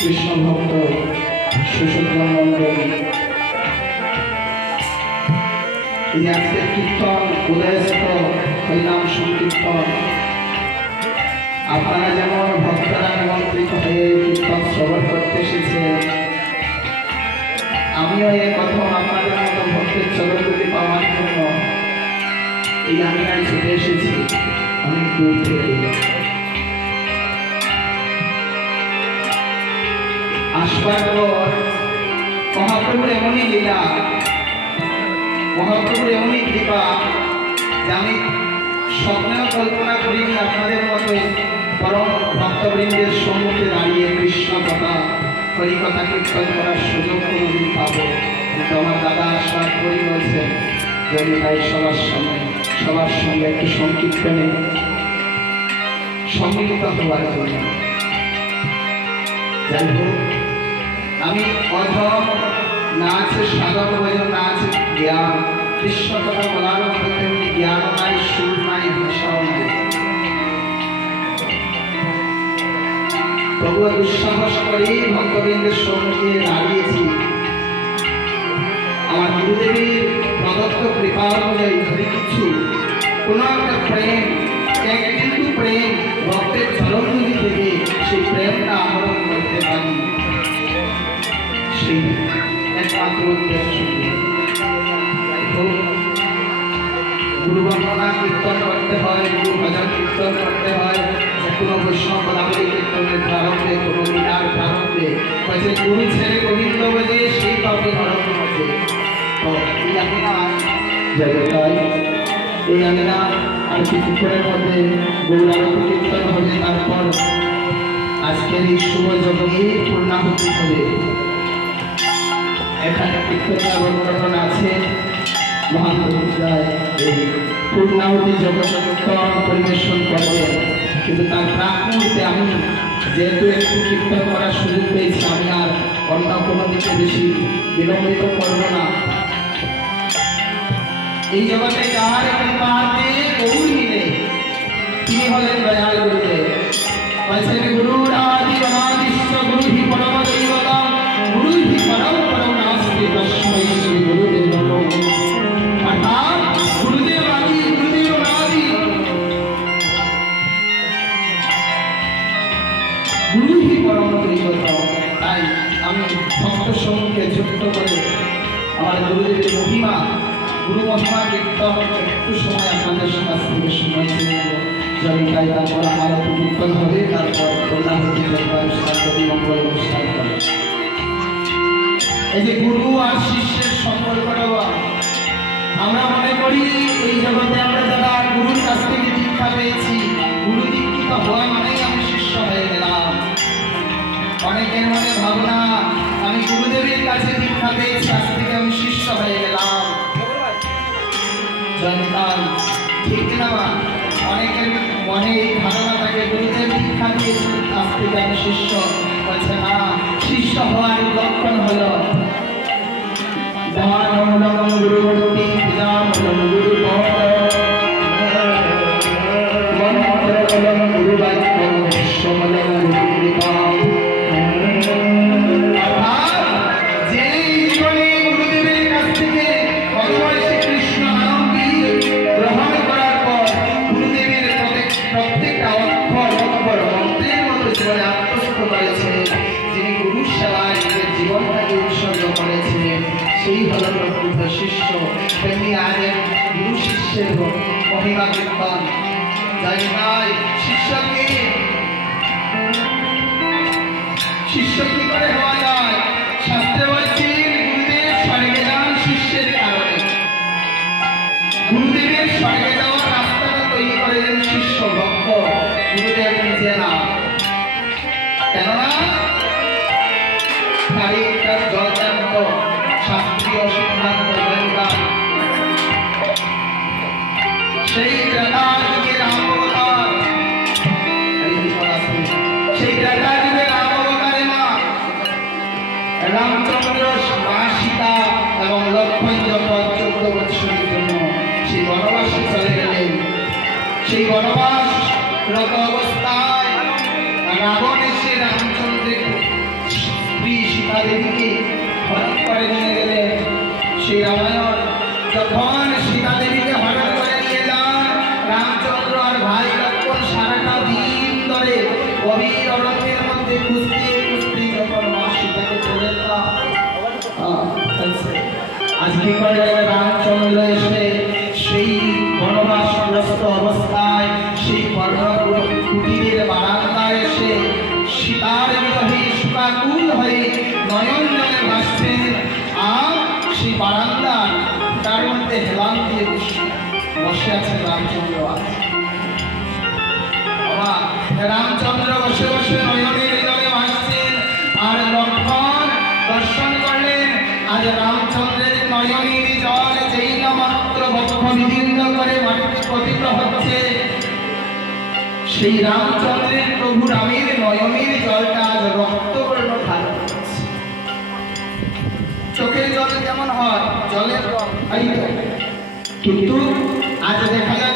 কৃষ্ণ ভক্ত সুশোভন মন্ডল এই আজকের কীর্তন উদয়স্থ হরিনাম সংকীর্তন আপনারা যেমন ভক্তরা নিমন্ত্রিত হয়ে কীর্তন শ্রবণ করতে এসেছে, আমিও এই প্রথম আপনাদের মতো ভক্তের চরণগুলি পাওয়ার জন্য এই আমিনায় ছুটে এসেছি অনেক দূর থেকে। আসবার পর মহাপ্রভুর এমনই লীলা, মহাপ্রভুর এমনই কৃপা যে আমি স্বপ্নেও কল্পনা করিনি আপনাদের মতো পরম ভক্তবৃন্দের সম্মুখে দাঁড়িয়ে কৃষ্ণ কথা হরিকথা কীর্তন করার সুযোগ কোনোদিন পাবো। কিন্তু আমার দাদা আসবার করি বলছেন যে আমি তাই সবার সঙ্গে একটু সংকীর্তনে সম্মিলিত হওয়ার জন্য। যাই হোক, আমি অধম না আছে সাধক ভজন, না আছে জ্ঞান। কৃষ্ণ কথা বলার মতো তেমনি জ্ঞানও নাই, সুর নাই, ভাষাও নাই। তবুও দুঃসাহস করেই ভক্তবৃন্দের সম্মুখে দাঁড়িয়েছি। আমার গুরুদেবের প্রদত্ত কৃপা অনুযায়ী যদি কিছু কোনো একটা প্রেম, কিন্তু প্রেম ভক্তের চরণগুলি থেকে সেই প্রেমটা আহরণ করতে পারি, সেই একমাত্র উদ্দেশ্য। গুরু বন্দনা কীর্তন করতে হয়, গুরু ভজন কীর্তন করতে হয়, কোনো বৈষ্ণব পদাবলী কীর্তনের প্রারম্ভে, কোনো লীলার প্রারম্ভে বলছে গুরু ছেড়ে গোবিন্দ বলে সেই পাবে নরক মধ্যে। তো এই আমিনা জগতায় এই আমিনা আর কিছুক্ষণের মধ্যে গৌরারতি কীর্তন হবে। তারপর আজকের এই শুভ যজ্ঞে পূর্ণাহুতি হবে। এখানে কীর্তনের বর্ণন আছে মহান প্রভুদায় এই পূর্ণাহুতি জগৎ পরিবেশন করবেন। কিন্তু তার প্রাক মুহূর্তে আমি যেহেতু একটু কীর্তন করার সুযোগ পেয়েছি, আমি আর অন্য কোনো দিকে বেশি বিলম্বিত করব না। এই জগতে যার কৃপাতে গৌর মিলে তিনি হলেন দয়াল গুরুদেব। বলছেন গুরুর আদি অনাদিশ্য গুরু হি পরম দৈবতম, গুরু হি পরম পরম নাস্তি তস্মৈ শ্রী গুরুদেব নমঃ। অর্থাৎ গুরুদেব আদি, গুরুদেব অনাদি, গুরু হি পরম দৈবতম। তাই আমি ভক্ত সমূহকে যুক্ত করে আমার গুরুদেবের মহিমা, গুরু মহিমা কীর্তন একটু সময় আপনাদের কাছ থেকে সময় চেয়ে নেব। জয়িতায় তারপর আমার কীর্তন হবে, তারপর পূর্ণাহুতি মঙ্গল অনুষ্ঠান হবে। এই যে গুরু আর শিষ্যের সম্পর্কটা আমরা মনে করি এই জগতে আমরা যারা গুরুর কাছ থেকে দীক্ষা পেয়েছি, গুরু দীক্ষিত হওয়া মানেই আমি শিষ্য হয়ে গেলাম। অনেকের মনে ভাবনা আমি গুরুদেবের কাছে দীক্ষা পেয়েছি, আজ থেকে আমি শিষ্য হয়ে গেলাম। ঠিক না? অনেকের মনে এই ধারণা থাকে গুরুদেব দীক্ষা দিয়েছে, আজ থেকে আমি শিষ্য। বলছে না, শিষ্য হওয়ার লক্ষণ হলো গুরুমূর্তি গুরু বাক্য সমলম কৃপা। সেই হল প্রকৃত শিষ্য। তেমনি আজ গুরু শিষ্যের মহিমা কীর্তন যাই নাই শিষ্য কি করে হওয়া যায়? শাস্ত্রে বলছি গুরুদেব স্বর্গে যান শিষ্যের কারণে। গুরুদেবের স্বর্গে যাওয়ার রাস্তাটা তৈরি করে দেন শিষ্য ভক্ত, গুরুদেব নিজে না। কেননা তারিখটা জলজান্ত শাস্ত্রীয় সিদ্ধান্ত সেই ত্রেতা যুগের রামাবতার, সেই ত্রেতা যুগের রামাবতারে মা রামচন্দ্র মা সীতা এবং লক্ষ্মণ যখন 14 বৎসরের জন্য সেই বনবাসে চলে গেলেন, সেই বনবাসরত অবস্থায় রাবণ এসে রামচন্দ্রের স্ত্রী সীতা দেবীকে হরণ করে নিয়ে গেলেন। সেই রামায়ণ যখন সীতা দেবীকে হরণ করে নিয়ে যান, রামচন্দ্র আর ভাই লক্ষ্মণ সারাটা দিন ধরে গভীর অরণ্যের মধ্যে খুঁজতে খুঁজতে যখন মা সীতাকে চলে এলাম, আজকে করে রামচন্দ্র এসে সেই বনবাসগ্রস্ত অবস্থায় সেই কুটিরের বারান্দায় এসে সীতার বিরহে শোকাকুল হয়ে নয়ন জলে ভাসছেন। আর সেই বারান্দা তার মধ্যে হেলান দিয়ে বসে আছেন রামচন্দ্র। রামচন্দ্র বসে বসে নয়নের জলে ভাসছেন আর লক্ষ্মণ দর্শন করলেন। আজ রামচন্দ্রের নয়নের জল যেই না মাত্র বক্ষ বিদীর্ণ করে মাটিতে পতিত হচ্ছে, সেই রামচন্দ্রের প্রভু রামের নয়নের জলটা আজ রক্তবর্ণ ধারণ করছে। চোখের জল কেমন হয়? জলের রং, কিন্তু আজ দেখা যাচ্ছে